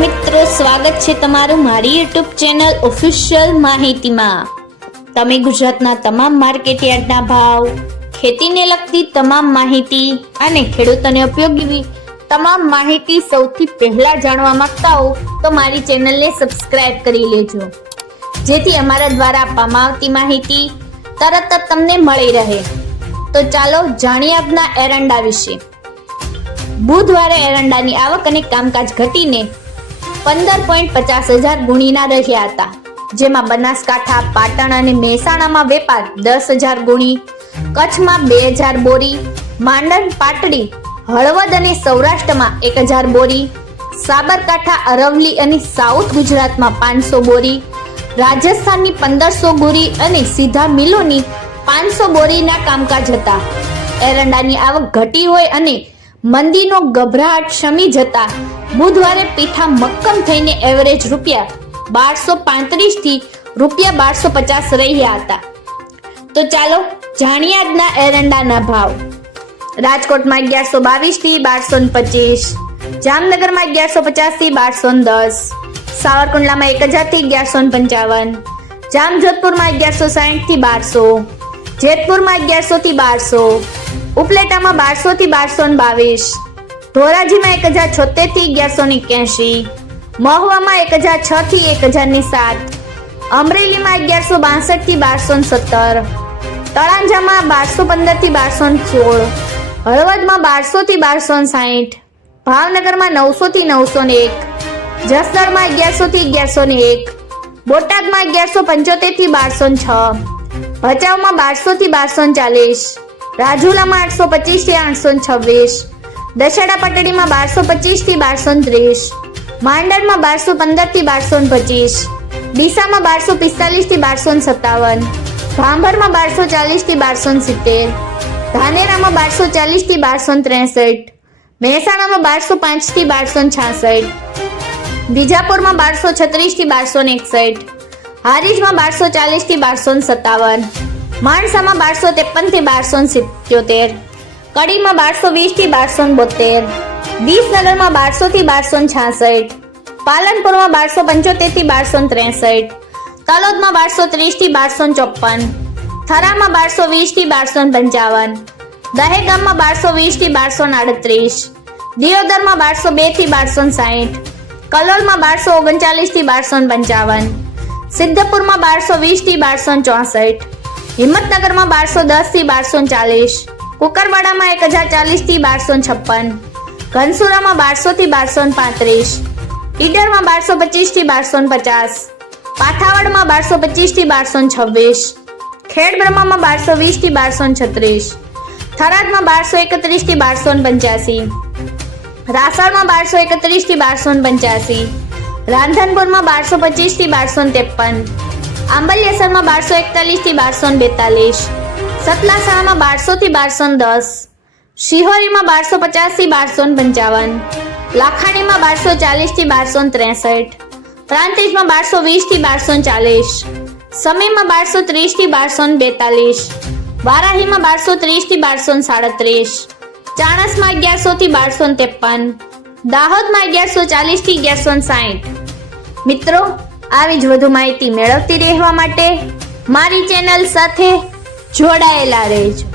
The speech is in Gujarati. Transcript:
મિત્રો, સ્વાગત છે તમારું મારી યુટ્યુબ ચેનલ ઓફિશિયલ માહિતીમાં. તમે ગુજરાતના તમામ માર્કેટ યાર્ડના ભાવ, ખેતીને લગતી તમામ માહિતી અને ખેડૂતોને ઉપયોગી તમામ માહિતી સૌથી પહેલા જાણવા માંગતા હો, તો મારી ચેનલને સબસ્ક્રાઇબ કરી લેજો. જેથી અમારા દ્વારા આપવામાં આવતી માહિતી તરત જ તમને મળી રહે. તો ચાલો જાણીએ આપના એરંડા વિશે. બુધવારે એરંડાની આવક અને કામકાજ ઘટીને પંદર પોઈન્ટ પચાસ હજાર ગુણીના રહ્યા હતા, જેમાં બનાસકાંઠા, પાટણ અને મહેસાણામાં વેપાર દસ હજાર ગુણી, કચ્છમાં બે હજાર બોરી માંડણ પાટડી, હળવદ અને સૌરાષ્ટ્રમાં એક હજાર બોરી, સાબરકાંઠા અરવલી અને સાઉથ ગુજરાતમાં પાંચસો બોરી, રાજસ્થાનની પંદરસો બોરી અને સીધા મિલોની પાંચસો બોરીના કામકાજ હતા. એરંડાની આવક ઘટી હોય અને મંદીનો ગભરાટ શમી જતા બુધવારે પીઠા મક્કમ થઈને એવરેજ રૂપિયા બારસો પાંત્રીસથી રૂપિયા બારસો પચાસ રહ્યા હતા. તો ચાલો જાણીએ આજના એરંડાના ભાવ. રાજકોટમાં અગિયારસો બાવીસથી બારસો પચીસ. જામનગરમાં અગિયારસો પચાસથી બારસો દસ. સાવરકુંડલામાં એક હજારથી અગિયારસો પંચાવન. જામજોધપુરમાં અગિયારસો સાહીઠથી બારસો. જેતપુરમાં અગિયારસો થી બારસો, ઉપલેટામાં બારસો થી બારસો બાવીસ, ધોરાજીમાં એક હજાર છોતેરથી અગિયારસો એક્યાસી મહુવામાં એક હજાર છ થી એક હજારની સાત, અમરેલીમાં અગિયારસો બાસઠથી બારસો સત્તર, તળાંજામાં બારસો પંદરથી બારસો સોળ, હળવદમાં બારસો થી બારસો સાઠ ભાવનગરમાં નવસો થી નવસો ને એક, જસદણમાં અગિયારસો થી અગિયારસો ને એક, બોટાદમાં અગિયારસો પંચોતેરથી બારસો છ ભચાઉમાં બારસો થી બારસો ચાલીસ, રાજુલામાં આઠસો પચીસથી આઠસો છવ્વીસ દશેડા પટડીમાં બારસો પચીસથી બારસો ત્રીસ, માંડળમાં બારસો પંદરથી બારસો પચીસ, ડીસામાં બારસો પિસ્તાલીસથી બારસો સત્તાવન, ભાંભરમાં બારસો ચાલીસથી બારસો સિત્તેર, ધાનેરામાં બારસો ચાલીસથી બારસો ત્રેસઠ, મહેસાણામાં બારસો પાંચથી બારસો છાસઠ, બીજાપુરમાં બારસો છત્રીસથી બારસો એકસઠ હારીજમાં બારસો ચાલીસથી બારસો સત્તાવન માણસામાં બારસો ત્રેપનથી બારસો સિત્યોતેર કડીમાં બારસો વીસથી બારસો બોતેર વિસનગરમાં બારસો થી બારસો છાસઠ પાલનપુરમાં બારસો પંચોતેરથી બારસો ત્રેસઠ તલોદમાં બારસો ત્રીસથી બારસો ચોપન થરામાં બારસો વીસથી બારસો પંચાવન દહેગામમાં બારસો વીસથી બારસો આડત્રીસ દિયોદરમાં બારસો બેથી બારસો સાઠ કલોલમાં બારસો ઓગણચાલીસથી બારસો પંચાવન સિદ્ધપુરમાં બારસો વીસથી બારસો ચોસઠ, હિંમતનગરમાં બારસો દસથી બારસો ચાલીસ, કુકરવાડામાં એક હજાર ચાલીસથી બારસો છપ્પન, ઘનસુરામાં બારસો થી બારસો પાંત્રીસ, ઈડરમાં બારસો પચીસથી બારસો પચાસ પાઠાવડમાં બારસો પચીસથી બારસો છવ્વીસ, ખેડબ્રહ્મામાં બારસો વીસથી બારસો છત્રીસ, થરાદમાં બારસો એકત્રીસથી બારસો પંચ્યાસી, રાસણમાં બારસો એકત્રીસથી બારસો પંચ્યાસી રાંધનપુરમાં બારસો પચીસથી બારસો ત્રેપન. આંબલિયાસરમાં બારસો એકતાલીસથી બારસો બેતાલીસ. સતલાસણામાં બારસો થી બારસો દસ. શિહોરીમાં બારસો પચાસથી બારસો પંચાવન. લાખાણીમાં બારસો ચાલીસથી બારસો ત્રેસઠ. પ્રાંતિજમાં બારસો વીસથી બારસો ચાલીસ. સમીમાં બારસો ત્રીસથી બારસો બેતાલીસ. વારાહીમાં બારસો ત્રીસથી બારસો સાડત્રીસ. ચાણસમાં અગિયારસો થી બારસો ત્રેપન. દાહોદમાં અગિયારસો ચાલીસથી અગિયારસો સાઠ મિત્રો, આવી જ વધુ માહિતી મેળવતી રહેવા માટે મારી ચેનલ સાથે જોડાયેલા રહેજો.